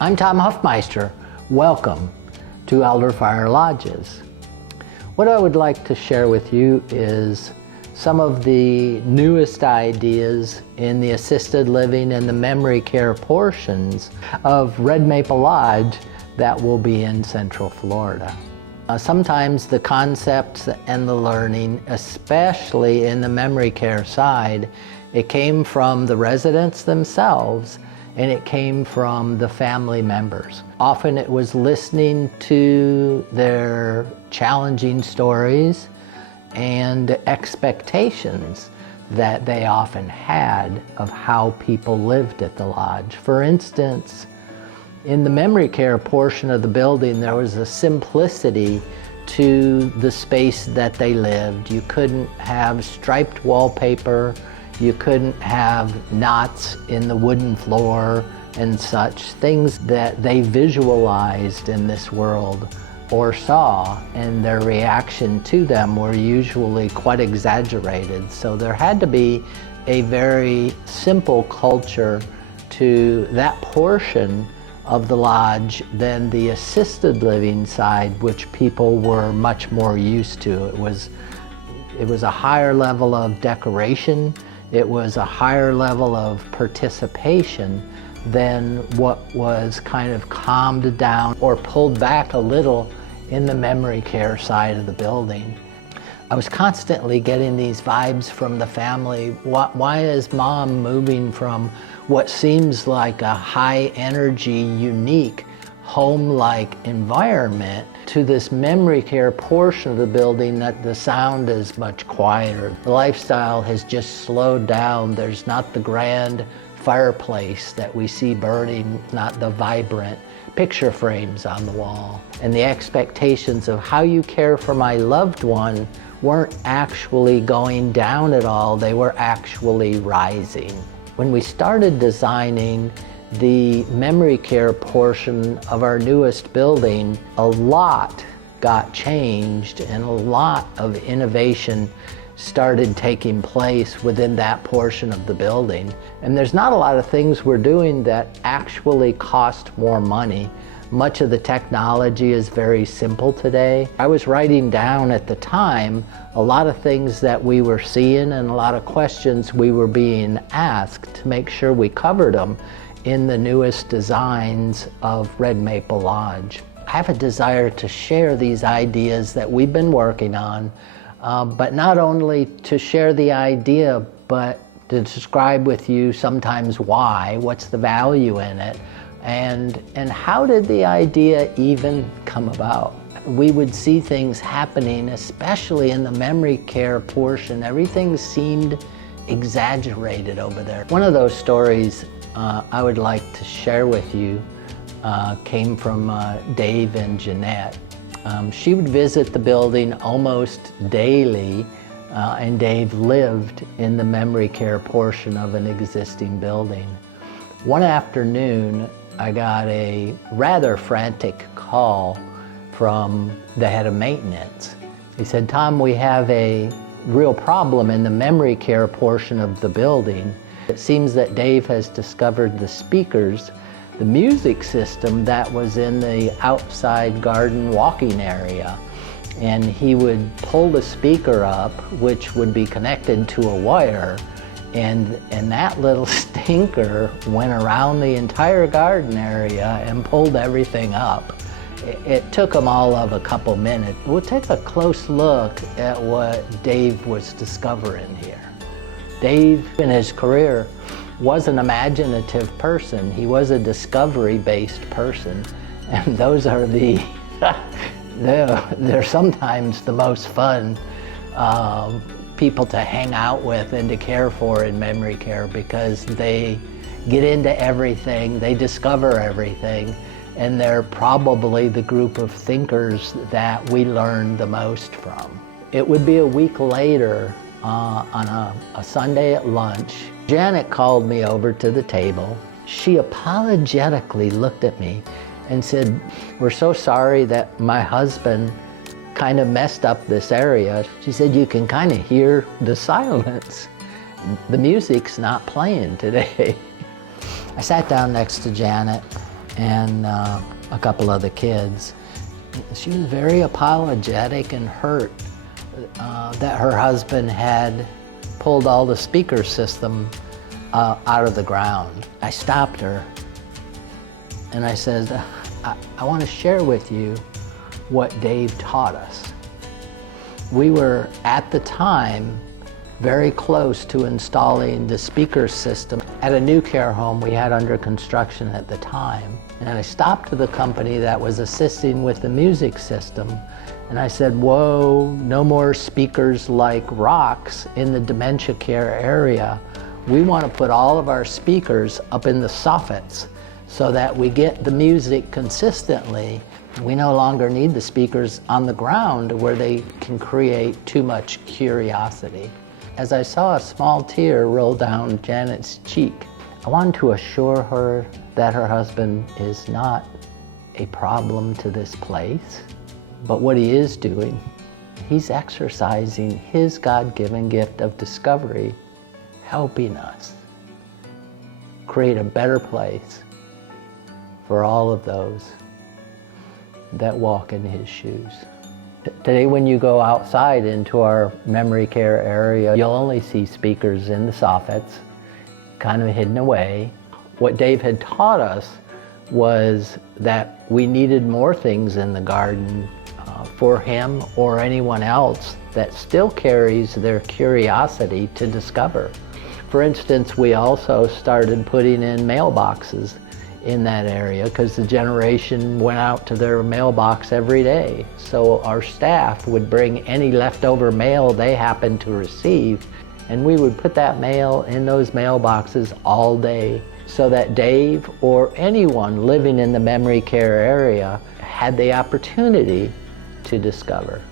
I'm Tom Huffmeister. Welcome to Elder Fire Lodges. What I would like to share with you is some of the newest ideas in the assisted living and the memory care portions of Red Maple Lodge that will be in Central Florida. Sometimes the concepts and the learning, especially in the memory care side, it came from the residents themselves and it came from the family members. Often it was listening to their challenging stories and expectations that they often had of how people lived at the lodge. For instance, in the memory care portion of the building, there was a simplicity to the space that they lived. You couldn't have striped wallpaper, you couldn't have knots in the wooden floor and such, things that they visualized in this world or saw, and their reaction to them were usually quite exaggerated. So there had to be a very simple culture to that portion of the lodge than the assisted living side, which people were much more used to. It was a higher level of decoration. It was a higher level of participation than what was kind of calmed down or pulled back a little in the memory care side of the building. I was constantly getting these vibes from the family. Why is Mom moving from what seems like a high energy, unique, home-like environment to this memory care portion of the building that the sound is much quieter? The lifestyle has just slowed down. There's not the grand fireplace that we see burning, not the vibrant picture frames on the wall. And the expectations of how you care for my loved one weren't actually going down at all, they were actually rising. When we started designing the memory care portion of our newest building, a lot got changed and a lot of innovation started taking place within that portion of the building. And there's not a lot of things we're doing that actually cost more money. Much of the technology is very simple today. I was writing down at the time a lot of things that we were seeing and a lot of questions we were being asked to make sure we covered them in the newest designs of Red Maple Lodge. I have a desire to share these ideas that we've been working on, but not only to share the idea, but to describe with you sometimes why, what's the value in it, and how did the idea even come about. We would see things happening, especially in the memory care portion. Everything seemed exaggerated over there. One of those stories I would like to share with you came from Dave and Jeanette. She would visit the building almost daily, and Dave lived in the memory care portion of an existing building. One afternoon, I got a rather frantic call from the head of maintenance. He said, "Tom, we have a real problem in the memory care portion of the building. It seems that Dave has discovered the speakers, the music system that was in the outside garden walking area. And he would pull the speaker up, which would be connected to a wire, and that little stinker went around the entire garden area and pulled everything up." It took them all of a couple minutes. We'll take a close look at what Dave was discovering here. Dave, in his career, was an imaginative person. He was a discovery-based person, and those are they're sometimes the most fun people to hang out with and to care for in memory care, because they get into everything, they discover everything, and they're probably the group of thinkers that we learn the most from. It would be a week later on a Sunday at lunch. Janet called me over to the table. She apologetically looked at me and said, "We're so sorry that my husband kind of messed up this area." She said, "You can kind of hear the silence. The music's not playing today." I sat down next to Janet and a couple other kids. She was very apologetic and hurt that her husband had pulled all the speaker system out of the ground. I stopped her and I said, I want to share with you what Dave taught us. We were at the time very close to installing the speaker system at a new care home we had under construction at the time. And I stopped to the company that was assisting with the music system, and I said, whoa, no more speakers like rocks in the dementia care area. We want to put all of our speakers up in the soffits so that we get the music consistently. We no longer need the speakers on the ground where they can create too much curiosity. As I saw a small tear roll down Janet's cheek, I wanted to assure her that her husband is not a problem to this place, but what he is doing, he's exercising his God-given gift of discovery, helping us create a better place for all of those that walk in his shoes. Today, when you go outside into our memory care area, you'll only see speakers in the soffits, kind of hidden away. What Dave had taught us was that we needed more things in the garden for him or anyone else that still carries their curiosity to discover. For instance, we also started putting in mailboxes in that area because the generation went out to their mailbox every day. So our staff would bring any leftover mail they happened to receive, and we would put that mail in those mailboxes all day so that Dave or anyone living in the memory care area had the opportunity to discover.